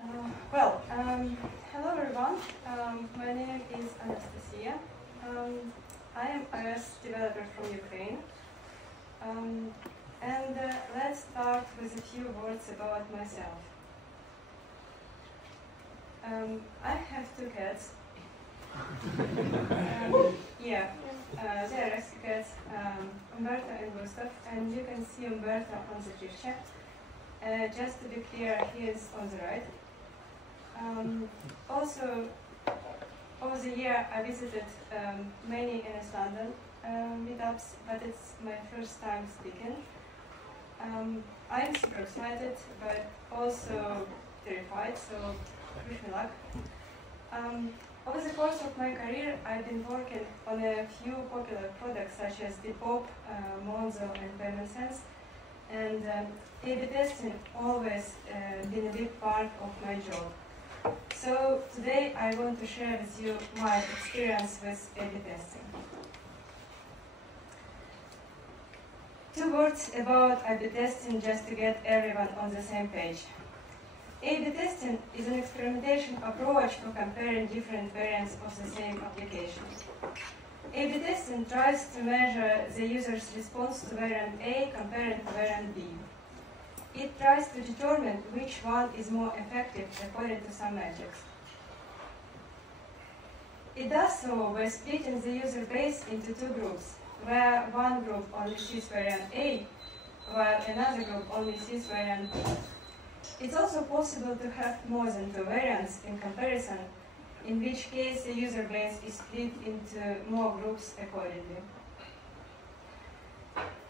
Hello everyone. My name is Anastasia. I am iOS developer from Ukraine. Let's start with a few words about myself. I have two cats. They are rescue cats, Umberto and Gustav, and you can see Umberto on the picture. Just to be clear, he is on the right. Also, over the year I visited many NSLondon meetups, but it's my first time speaking. I'm super excited, but also terrified, so wish me luck. Over the course of my career, I've been working on a few popular products such as Depop, Monzo, and Payment Sense, and A/B testing always been a big part of my job. So today I want to share with you my experience with A/B testing. Two words about A/B testing just to get everyone on the same page. A/B testing is an experimentation approach for comparing different variants of the same application. A/B testing tries to measure the user's response to variant A compared to variant B. It tries to determine which one is more effective according to some metrics. It does so by splitting the user base into two groups, where one group only sees variant A, while another group only sees variant B. It's also possible to have more than two variants in comparison, in which case the user base is split into more groups accordingly.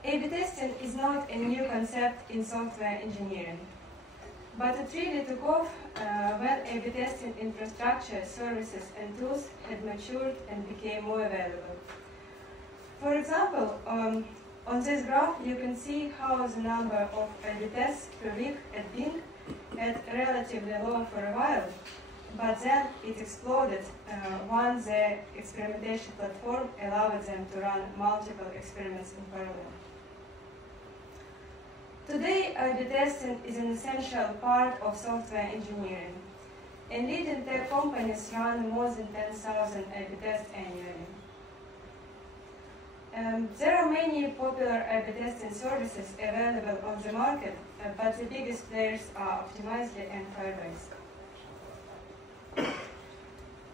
A/B testing is not a new concept in software engineering, but it really took off when A/B testing infrastructure, services, and tools had matured and became more available. For example, on this graph you can see how the number of A/B tests per week had been at relatively low for a while, but then it exploded once the experimentation platform allowed them to run multiple experiments in parallel. Today, A/B testing is an essential part of software engineering, and leading tech companies run more than 10,000 A/B tests annually. There are many popular A/B testing services available on the market, but the biggest players are Optimizely and Firebase.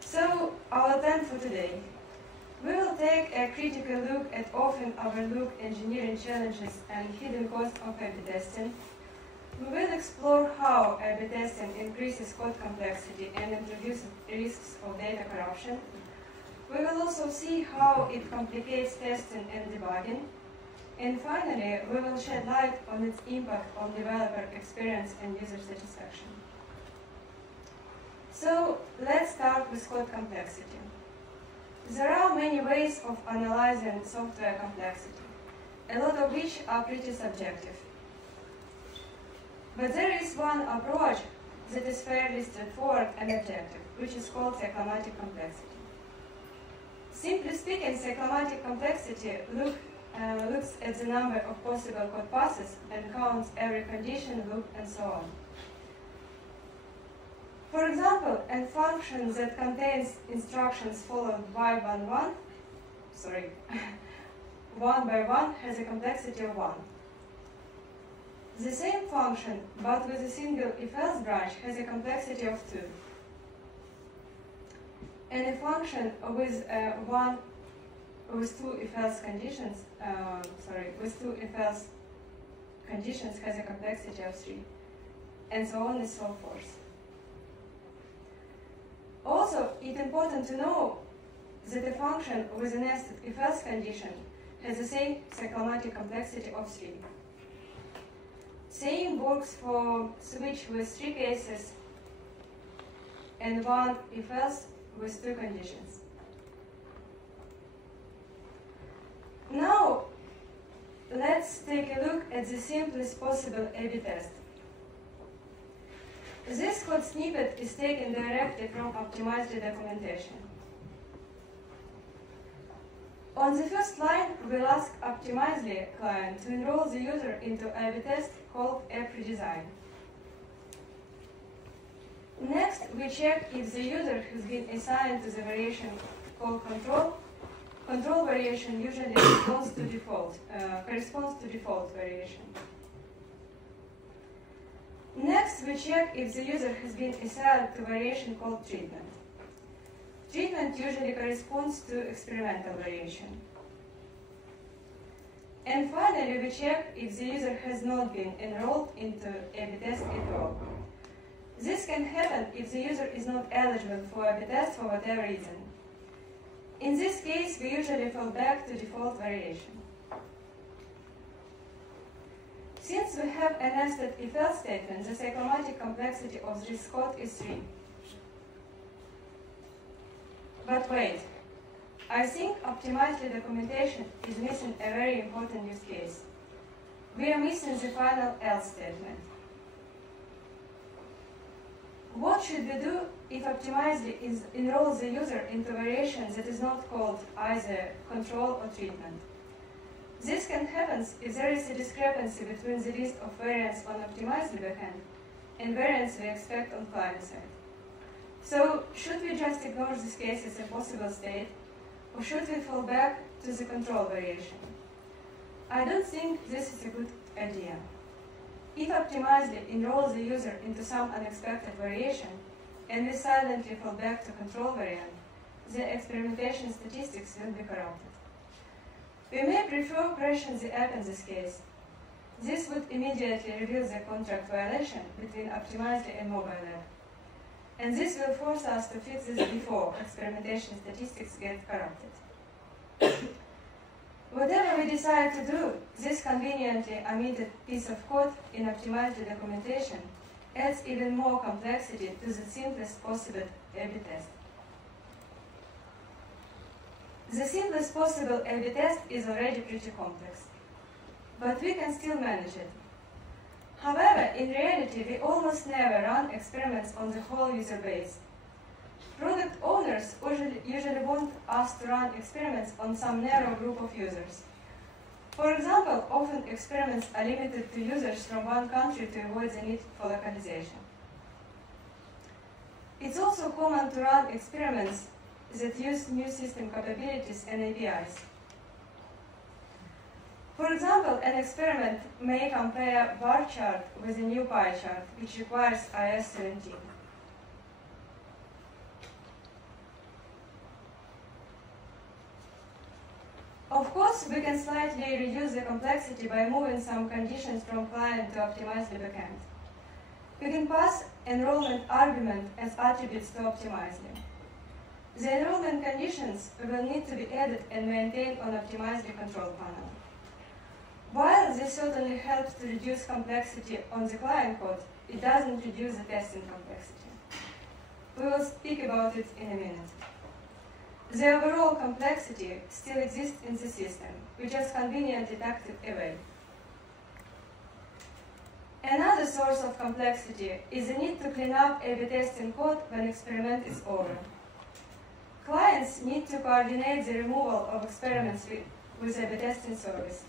So, our plan for today. We will take a critical look at often overlooked engineering challenges and hidden costs of A/B testing. We will explore how A/B testing increases code complexity and introduces risks of data corruption. We will also see how it complicates testing and debugging. And finally, we will shed light on its impact on developer experience and user satisfaction. So, let's start with code complexity. There are many ways of analyzing software complexity, a lot of which are pretty subjective. But there is one approach that is fairly straightforward and objective, which is called cyclomatic complexity. Simply speaking, cyclomatic complexity looks at the number of possible code passes and counts every condition, loop, and so on. For example, a function that contains instructions followed by one by one has a complexity of 1. The same function, but with a single if-else branch, has a complexity of 2. And a function with two if-else conditions has a complexity of 3, and so on and so forth. Also, it's important to know that a function with a nested if-else condition has the same cyclomatic complexity of 3. Same works for switch with 3 cases and one if-else with 2 conditions. Now, let's take a look at the simplest possible A/B test. This code snippet is taken directly from Optimizely documentation. On the first line, we'll ask Optimizely client to enroll the user into A/B test called app redesign. we check if the user has been assigned to the variation called control. Control variation usually corresponds to default variation. Next, we check if the user has been assigned to variation called treatment. Treatment usually corresponds to experimental variation. And finally, we check if the user has not been enrolled into A/B test at all. This can happen if the user is not eligible for A/B test for whatever reason. In this case, we usually fall back to default variation. Since we have a nested if-else statement, the cyclomatic complexity of this code is 3. But wait, I think optimized documentation is missing a very important use case. We are missing the final else statement. What should we do if optimizedly enrolls the user into variation that is not called either control or treatment? This can happen if there is a discrepancy between the list of variants on optimized backend and variants we expect on client side. So, should we just ignore this case as a possible state, or should we fall back to the control variation? I don't think this is a good idea. If optimizedly enrolls the user into some unexpected variation, and we silently fall back to control variant, the experimentation statistics will be corrupted. We may prefer crashing the app in this case. This would immediately reveal the contract violation between optimizedly and mobile app. And this will force us to fix this before experimentation statistics get corrupted. Whatever we decide to do, this conveniently omitted piece of code in optimized documentation adds even more complexity to the simplest possible A/B test. The simplest possible A/B test is already pretty complex, but we can still manage it. However, in reality, we almost never run experiments on the whole user base. Product owners usually want us to run experiments on some narrow group of users. For example, often experiments are limited to users from one country to avoid the need for localization. It's also common to run experiments that use new system capabilities and APIs. For example, an experiment may compare bar chart with a new pie chart, which requires iOS 17. Of course, we can slightly reduce the complexity by moving some conditions from client to optimize the backend. We can pass enrollment argument as attributes to optimizely. The enrollment conditions will need to be added and maintained on optimized control panel. While this certainly helps to reduce complexity on the client code, it doesn't reduce the testing complexity. We will speak about it in a minute. The overall complexity still exists in the system. We just conveniently tucked it away. Another source of complexity is the need to clean up A/B testing code when experiment is over. Clients need to coordinate the removal of experiments with A/B testing service,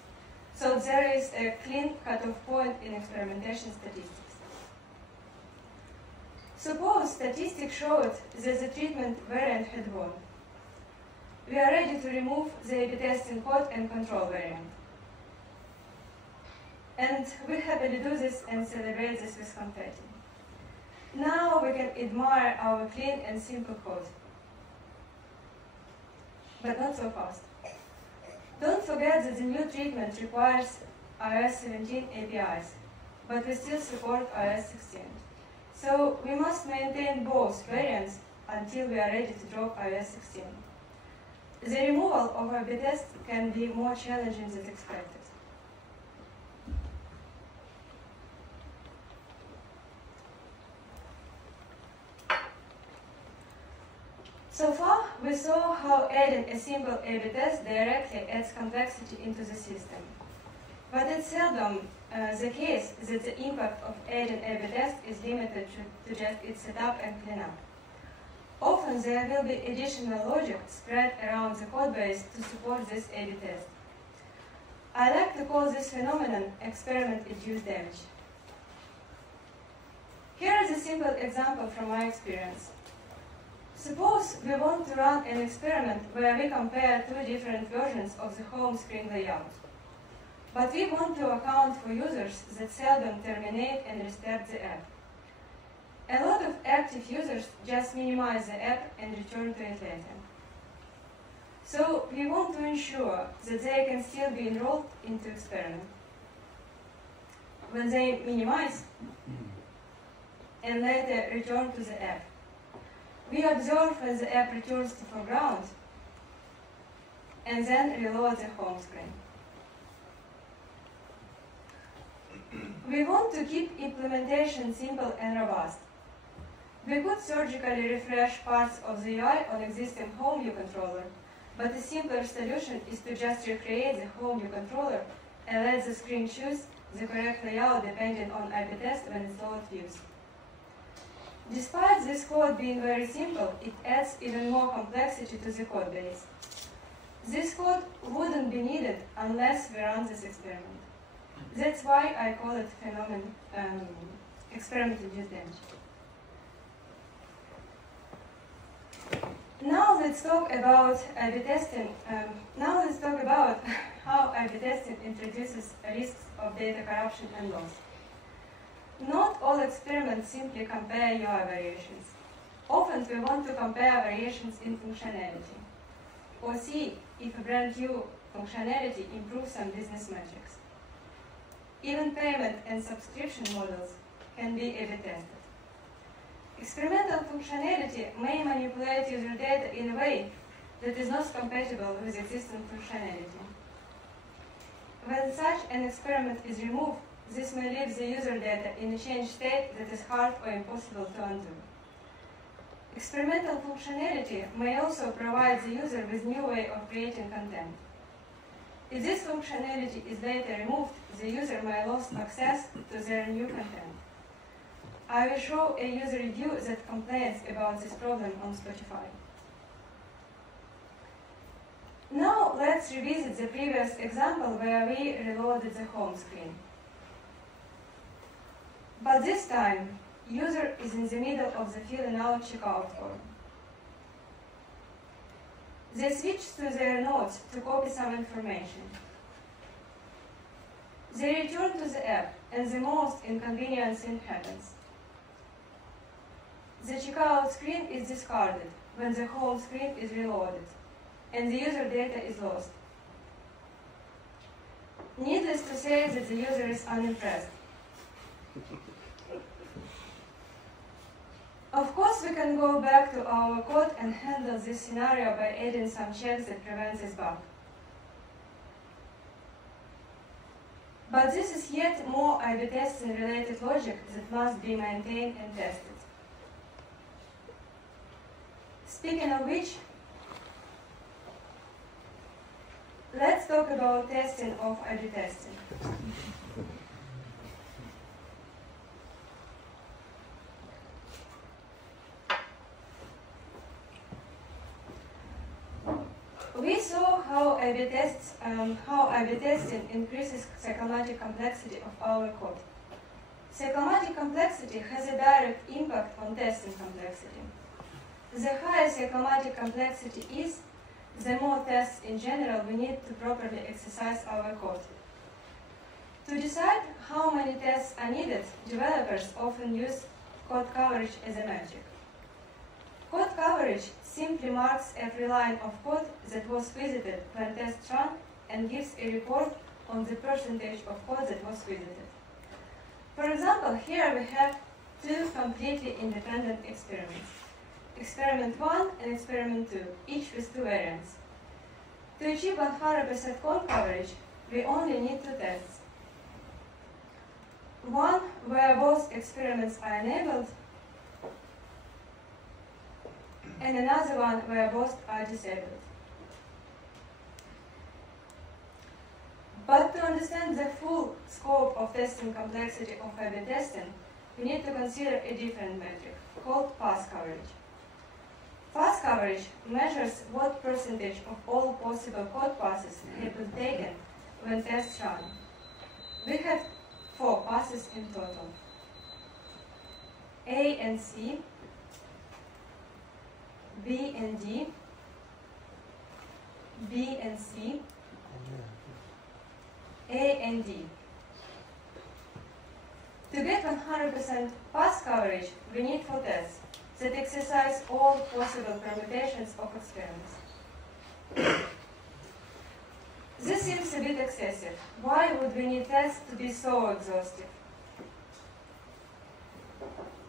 so there is a clean cutoff point in experimentation statistics. Suppose statistics showed that the treatment variant had won. We are ready to remove the A/B testing code and control variant. And we happily do this and celebrate this with confetti. Now we can admire our clean and simple code. But not so fast. Don't forget that the new treatment requires iOS 17 APIs, but we still support iOS 16. So we must maintain both variants until we are ready to drop iOS 16. The removal of A/B test can be more challenging than expected. So far, we saw how adding a simple A/B test directly adds complexity into the system. But it's seldom the case that the impact of adding A/B test is limited to just its setup and cleanup. Often there will be additional logic spread around the code base to support this A/B test. I like to call this phenomenon experiment-induced damage. Here is a simple example from my experience. Suppose we want to run an experiment where we compare two different versions of the home screen layout. But we want to account for users that seldom terminate and restart the app. A lot of active users just minimize the app and return to it later. So we want to ensure that they can still be enrolled into experiment. When they minimize and later return to the app, we observe when the app returns to foreground and then reload the home screen. We want to keep implementation simple and robust. We could surgically refresh parts of the UI on existing home view controller, but a simpler solution is to just recreate the home view controller and let the screen choose the correct layout depending on IP test when installed views. Despite this code being very simple, it adds even more complexity to the code base. This code wouldn't be needed unless we run this experiment. That's why I call it experiment-induced damage. Now let's talk about A/B testing. Now let's talk about how A/B testing introduces risks of data corruption and loss. Not all experiments simply compare UI variations. Often we want to compare variations in functionality, or see if a brand new functionality improves some business metrics. Even payment and subscription models can be A/B tested. Experimental functionality may manipulate user data in a way that is not compatible with existing functionality. When such an experiment is removed, this may leave the user data in a changed state that is hard or impossible to undo. Experimental functionality may also provide the user with new way of creating content. If this functionality is later removed, the user may lose access to their new content. I will show a user review that complains about this problem on Spotify. Now let's revisit the previous example where we reloaded the home screen. But this time, user is in the middle of the filling out checkout form. They switch to their notes to copy some information. They return to the app, and the most inconvenient thing happens. The checkout screen is discarded when the home screen is reloaded, and the user data is lost. Needless to say that the user is unimpressed. Of course, we can go back to our code and handle this scenario by adding some checks that prevent this bug. But this is yet more A/B testing related logic that must be maintained and tested. Speaking of which, let's talk about testing of A/B testing. We saw how A/B testing increases psychomatic complexity of our code. Psychomatic complexity has a direct impact on testing complexity. The higher psychomatic complexity is, the more tests in general we need to properly exercise our code. To decide how many tests are needed, developers often use code coverage as a metric. Code coverage simply marks every line of code that was visited when tests run and gives a report on the percentage of code that was visited. For example, here we have two completely independent experiments. Experiment 1 and experiment 2, each with two variants. To achieve 100% code coverage, we only need two tests. One where both experiments are enabled, and another one where both are disabled. But to understand the full scope of testing complexity of A/B testing, we need to consider a different metric called pass coverage. Pass coverage measures what percentage of all possible code passes have been taken when tests run. We have 4 passes in total. A and C, B and D, B and C, A and D. To get 100% pass coverage, we need for tests that exercise all possible permutations of experiments. This seems a bit excessive. Why would we need tests to be so exhaustive?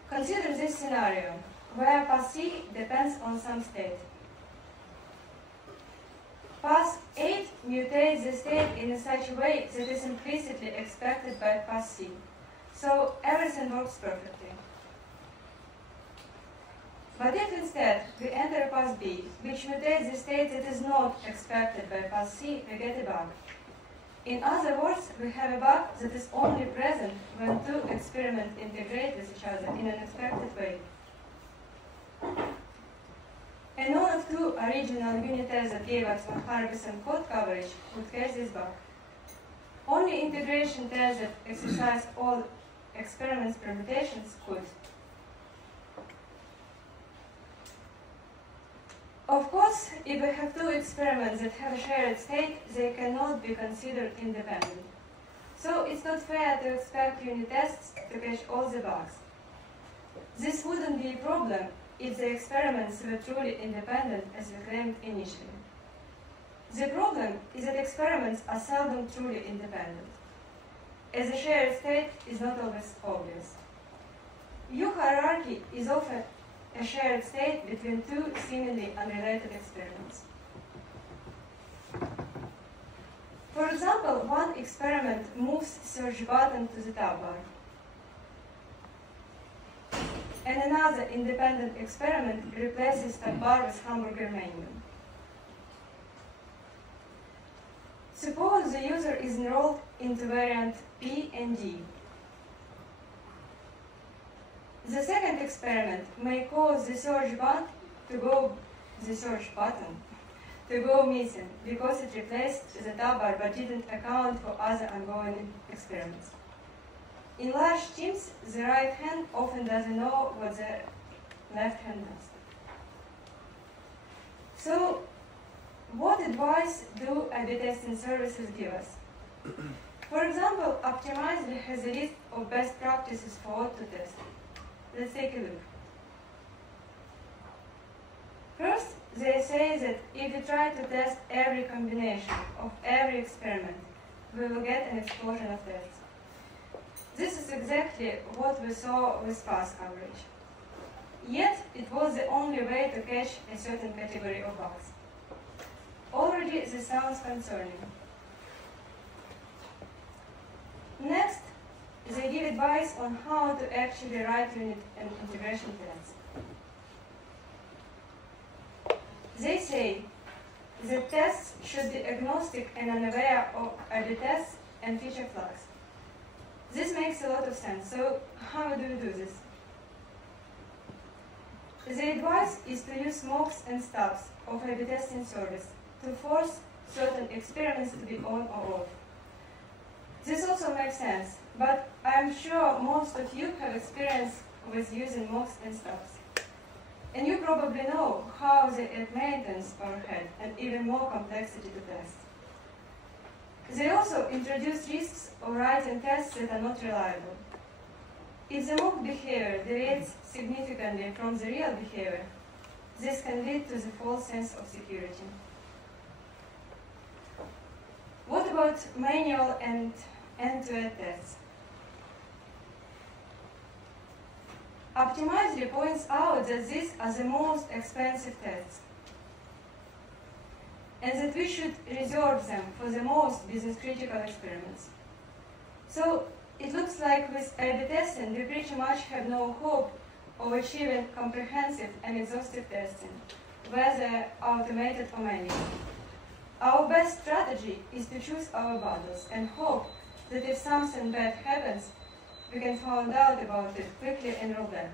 Consider this scenario, where pass C depends on some state. Pass 8 mutates the state in such a way that is implicitly expected by pass C. So everything works perfectly. But if instead we enter pass B, which mutates the state that is not expected by pass C, we get a bug. In other words, we have a bug that is only present when two experiments integrate with each other in an expected way. And none of two original unit tests that gave us 100% code coverage would catch this bug. Only integration tests that exercise all experiments permutations could. Of course, if we have two experiments that have a shared state, they cannot be considered independent. So it's not fair to expect unit tests to catch all the bugs. This wouldn't be a problem if the experiments were truly independent as we claimed initially. The problem is that experiments are seldom truly independent, as a shared state is not always obvious. U hierarchy is often a shared state between two seemingly unrelated experiments. For example, one experiment moves search button to the tab bar, and another independent experiment replaces tab bar with hamburger menu. Suppose the user is enrolled into variant B and D. The second experiment may cause the search button to go missing because it replaced the tab bar but didn't account for other ongoing experiments. In large teams, the right hand often doesn't know what the left hand does. So, what advice do A/B testing services give us? For example, Optimizely has a list of best practices for auto testing. Let's take a look. First, they say that if we try to test every combination of every experiment, we will get an explosion of tests. This is exactly what we saw with pass coverage. Yet, it was the only way to catch a certain category of bugs. Already, this sounds concerning. Next, they give advice on how to actually write unit and integration tests. They say that tests should be agnostic and unaware of A/B tests and feature flags. This makes a lot of sense, so how do we do this? The advice is to use mocks and stubs of A/B testing service to force certain experiments to be on or off. This also makes sense, but I'm sure most of you have experience with using mocks and stubs. And you probably know how they add maintenance overhead and even more complexity to test. They also introduce risks of writing tests that are not reliable. If the mock behavior deviates significantly from the real behavior, this can lead to the false sense of security. What about manual and end-to-end tests? Optimizely points out that these are the most expensive tests, and that we should reserve them for the most business-critical experiments. So it looks like with A/B testing, we pretty much have no hope of achieving comprehensive and exhaustive testing, whether automated or manual. Our best strategy is to choose our battles and hope that if something bad happens, we can find out about it quickly and roll back.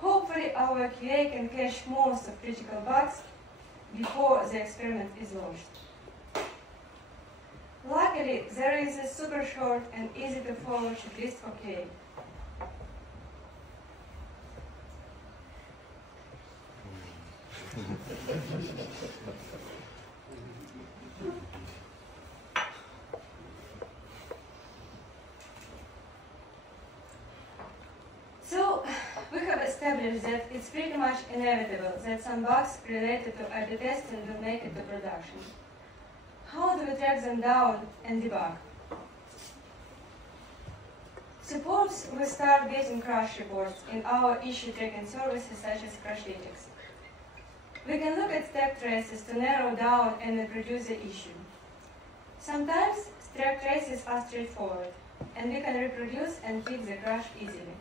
Hopefully, our QA can catch most of critical bugs before the experiment is launched. Luckily, there is a super short and easy to follow checklist for QA. So, we have established that it's pretty much inevitable that some bugs related to A/B testing will make it to production. How do we track them down and debug? Suppose we start getting crash reports in our issue tracking services such as Crashlytics. We can look at stack traces to narrow down and reproduce the issue. Sometimes stack traces are straightforward, and we can reproduce and fix the crash easily.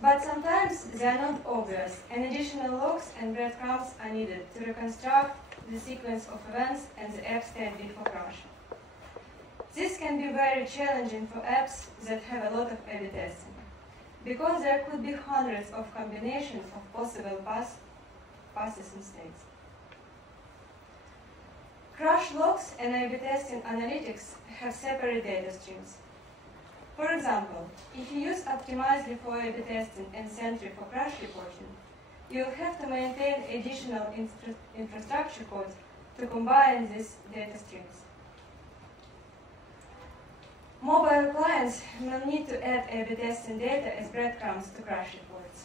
But sometimes they are not obvious, and additional logs and breadcrumbs are needed to reconstruct the sequence of events and the app state before crash. This can be very challenging for apps that have a lot of A/B testing, because there could be hundreds of combinations of possible passes and states. Crash logs and A/B testing analytics have separate data streams. For example, if you use Optimizely for A/B testing and Sentry for crash reporting, you'll have to maintain additional infrastructure code to combine these data streams. Mobile clients will need to add A/B testing data as breadcrumbs to crash reports.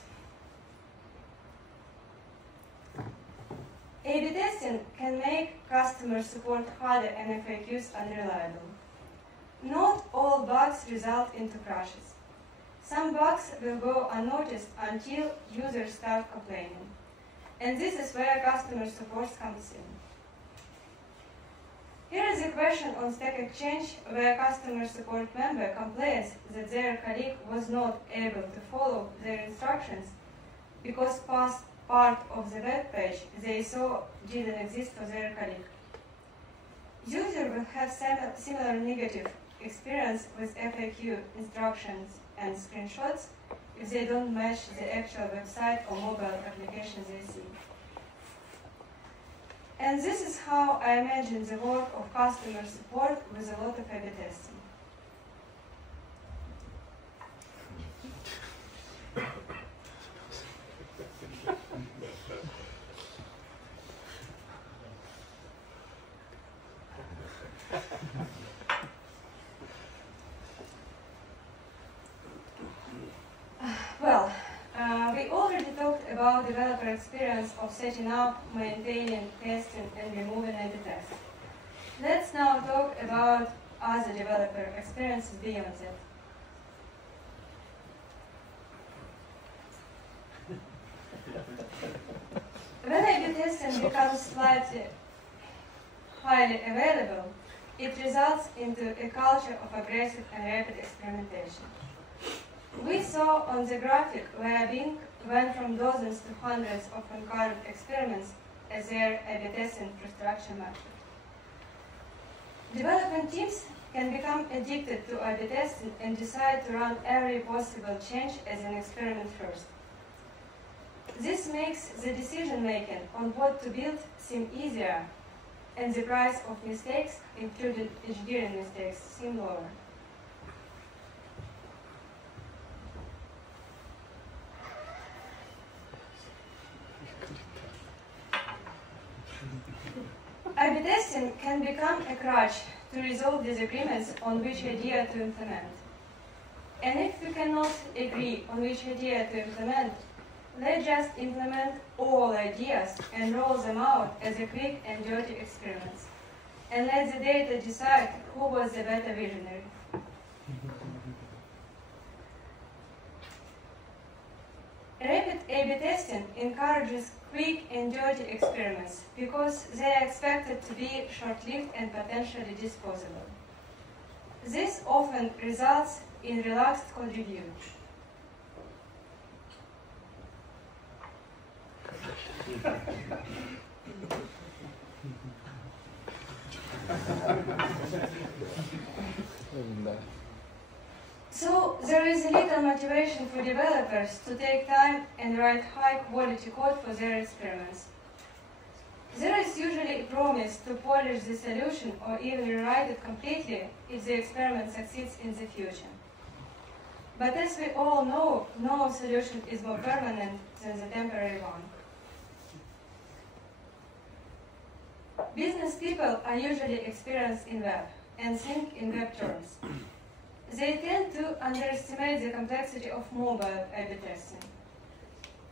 A/B testing can make customer support harder and FAQs unreliable. Not all bugs result into crashes. Some bugs will go unnoticed until users start complaining. And this is where customer support comes in. Here is a question on Stack Exchange where a customer support member complains that their colleague was not able to follow their instructions because part of the web page they saw didn't exist for their colleague. User will have similar negative experience with FAQ instructions and screenshots if they don't match the actual website or mobile application they see. And this is how I imagine the work of customer support with a lot of A/B testing. We already talked about developer experience of setting up, maintaining, testing, and removing A/B tests. Let's now talk about other developer experiences beyond that. When A/B testing becomes slightly highly available, it results into a culture of aggressive and rapid experimentation. We saw on the graphic where Bing went from dozens to hundreds of concurrent experiments as their A/B test infrastructure matured. Development teams can become addicted to A/B testing and decide to run every possible change as an experiment first. This makes the decision-making on what to build seem easier, and the price of mistakes, including engineering mistakes, seem lower. A/B testing can become a crutch to resolve disagreements on which idea to implement. And if we cannot agree on which idea to implement, let's just implement all ideas and roll them out as a quick and dirty experiments. And let the data decide who was the better visionary. Rapid A/B testing encourages quick and dirty experiments because they are expected to be short-lived and potentially disposable. This often results in relaxed code review. So there is little motivation for developers to take time and write high-quality code for their experiments. There is usually a promise to polish the solution or even rewrite it completely if the experiment succeeds in the future. But as we all know, no solution is more permanent than the temporary one. Business people are usually experienced in web and think in web terms. They tend to underestimate the complexity of mobile A/B testing.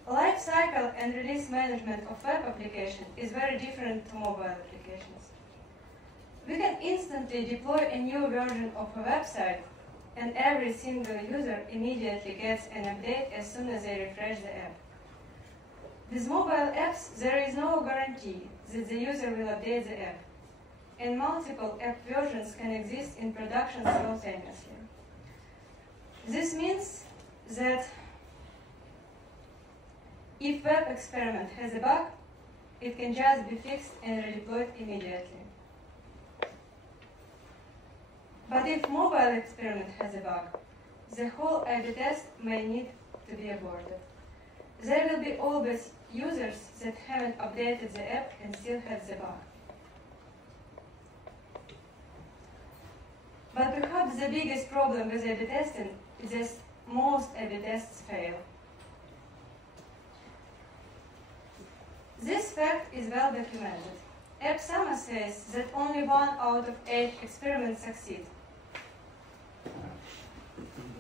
Life cycle and release management of web application is very different to mobile applications. We can instantly deploy a new version of a website, and every single user immediately gets an update as soon as they refresh the app. With mobile apps, there is no guarantee that the user will update the app, and multiple app versions can exist in production simultaneously. This means that if web experiment has a bug, it can just be fixed and redeployed immediately. But if mobile experiment has a bug, the whole A/B test may need to be aborted. There will be always users that haven't updated the app and still have the bug. But perhaps the biggest problem with A/B testing is that most A/B tests fail. This fact is well documented. AppSummer says that only 1 out of 8 experiments succeed.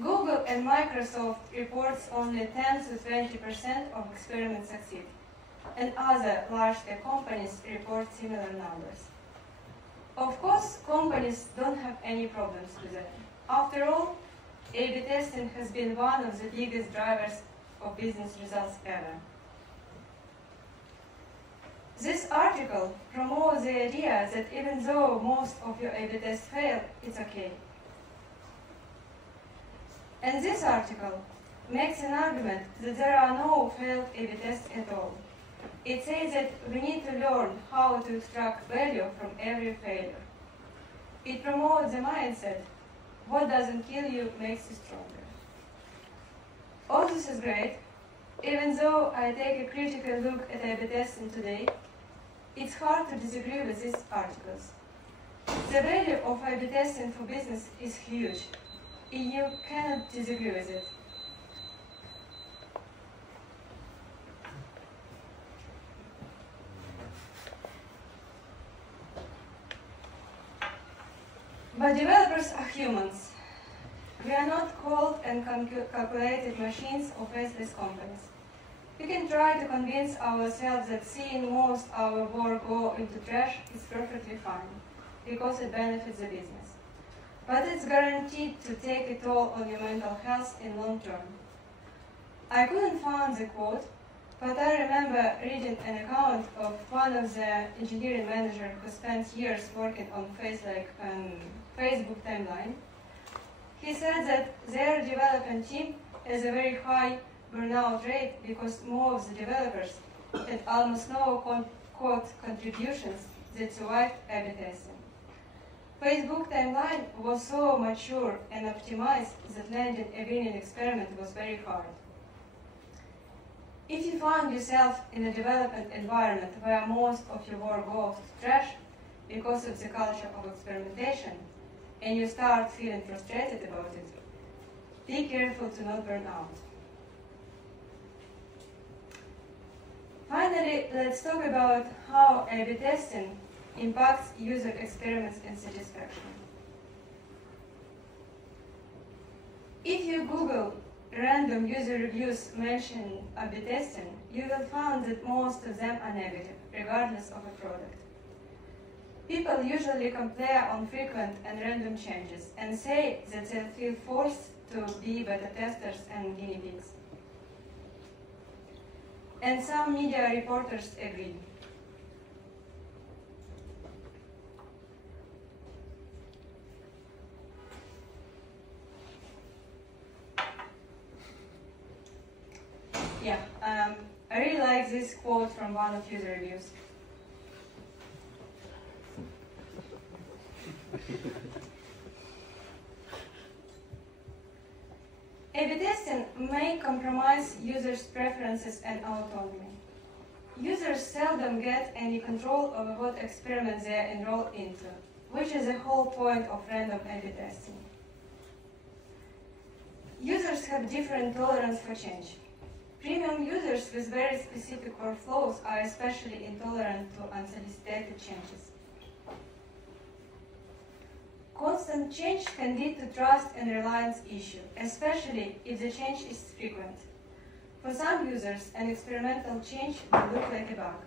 Google and Microsoft reports only 10 to 20% of experiments succeed, and other large-tech companies report similar numbers. Of course, companies don't have any problems with it. After all, A/B testing has been one of the biggest drivers of business results ever. This article promotes the idea that even though most of your A/B tests fail, it's okay. And this article makes an argument that there are no failed A/B tests at all. It says that we need to learn how to extract value from every failure. It promotes the mindset, what doesn't kill you makes you stronger. All this is great. Even though I take a critical look at A/B testing today, it's hard to disagree with these articles. The value of A/B testing for business is huge. You cannot disagree with it. But developers are humans. We are not cold and calculated machines or faceless companies. We can try to convince ourselves that seeing most our work go into trash is perfectly fine, because it benefits the business. But it's guaranteed to take a toll on your mental health in long term. I couldn't find the quote, but I remember reading an account of one of the engineering managers who spent years working on Facebook timeline. He said that their development team has a very high burnout rate because more of the developers had almost no code contributions that survived A/B testing. Facebook timeline was so mature and optimized that landing a winning experiment was very hard. If you find yourself in a development environment where most of your work goes to trash because of the culture of experimentation, and you start feeling frustrated about it, be careful to not burn out. Finally, let's talk about how A/B testing impacts user experiments and satisfaction. If you Google random user reviews mentioning A/B testing, you will find that most of them are negative, regardless of a product. People usually compare on frequent and random changes and say that they feel forced to be beta testers and guinea pigs. And some media reporters agree. Yeah, I really like this quote from one of user reviews. A/B testing may compromise users' preferences and autonomy. Users seldom get any control over what experiments they are enrolled into, which is the whole point of random A/B testing. Users have different tolerance for change. Premium users with very specific workflows are especially intolerant to unsolicited changes. Constant change can lead to trust and reliance issue, especially if the change is frequent. For some users, an experimental change will look like a bug.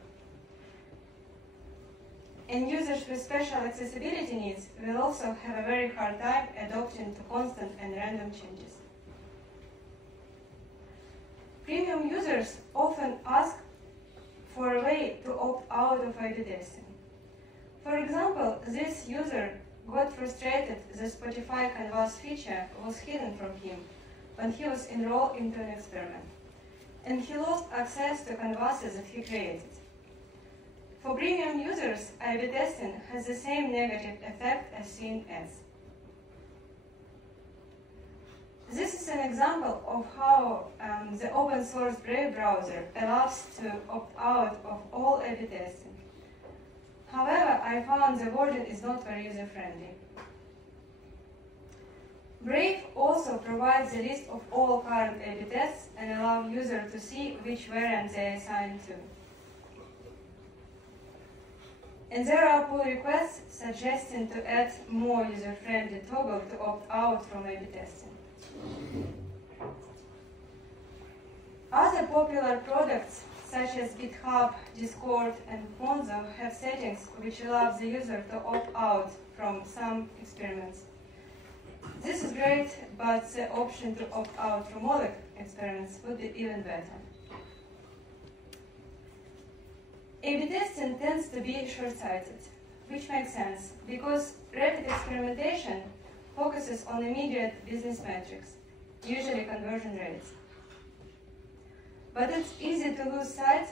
And users with special accessibility needs will also have a very hard time adapting to constant and random changes. Premium users often ask for a way to opt out of A/B testing. For example, this user got frustrated the Spotify Canvas feature was hidden from him when he was enrolled into an experiment, and he lost access to canvases that he created. For premium users, A/B testing has the same negative effect as seen as. This is an example of how the open source Brave browser allows to opt out of all A/B testing. However, I found the wording is not very user-friendly. Brave also provides a list of all current A/B tests and allows users to see which variant they assign to. And there are pull requests suggesting to add more user-friendly toggle to opt out from A/B testing. Other popular products such as GitHub, Discord, and Monzo have settings which allow the user to opt out from some experiments. This is great, but the option to opt out from all experiments would be even better. A/B testing tends to be short-sighted, which makes sense because rapid experimentation focuses on immediate business metrics, usually conversion rates. But it's easy to lose sight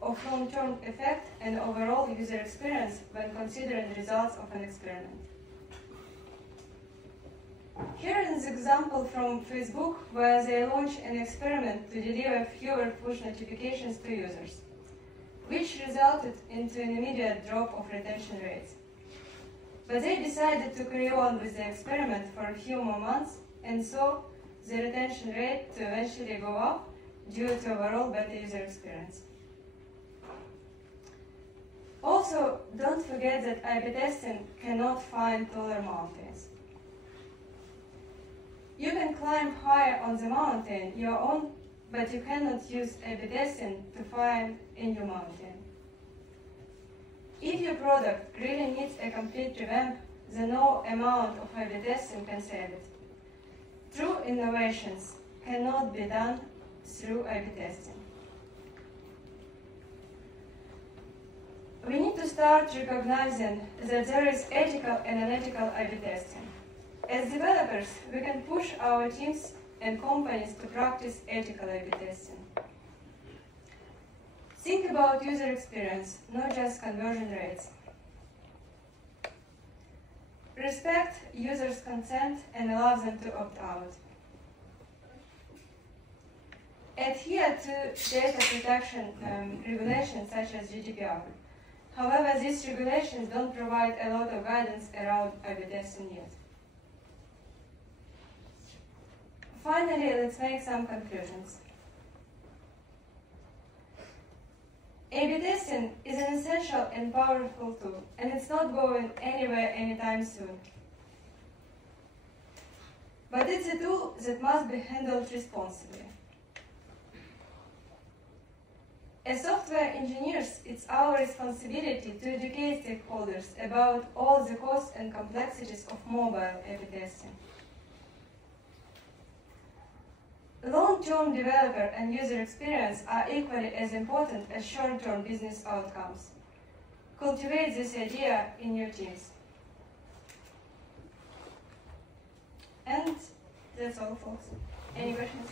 of long-term effect and overall user experience when considering results of an experiment. Here is an example from Facebook where they launched an experiment to deliver fewer push notifications to users, which resulted into an immediate drop of retention rates. But they decided to carry on with the experiment for a few more months, and so the retention rate to eventually go up due to overall better user experience. Also, don't forget that A/B testing cannot find taller mountains. You can climb higher on the mountain your own, but you cannot use A/B testing to find a new mountain. If your product really needs a complete revamp, then no amount of A/B testing can save it. True innovations cannot be done through A/B testing. We need to start recognizing that there is ethical and unethical A/B testing. As developers, we can push our teams and companies to practice ethical A/B testing. Think about user experience, not just conversion rates. Respect users' consent and allow them to opt out. Adhere to data protection regulations such as GDPR. However, these regulations don't provide a lot of guidance around A/B testing yet. Finally, let's make some conclusions. A/B testing is an essential and powerful tool, and it's not going anywhere anytime soon. But it's a tool that must be handled responsibly. As software engineers, it's our responsibility to educate stakeholders about all the costs and complexities of mobile A/B testing. Long-term developer and user experience are equally as important as short-term business outcomes. Cultivate this idea in your teams. And that's all, folks. Any questions?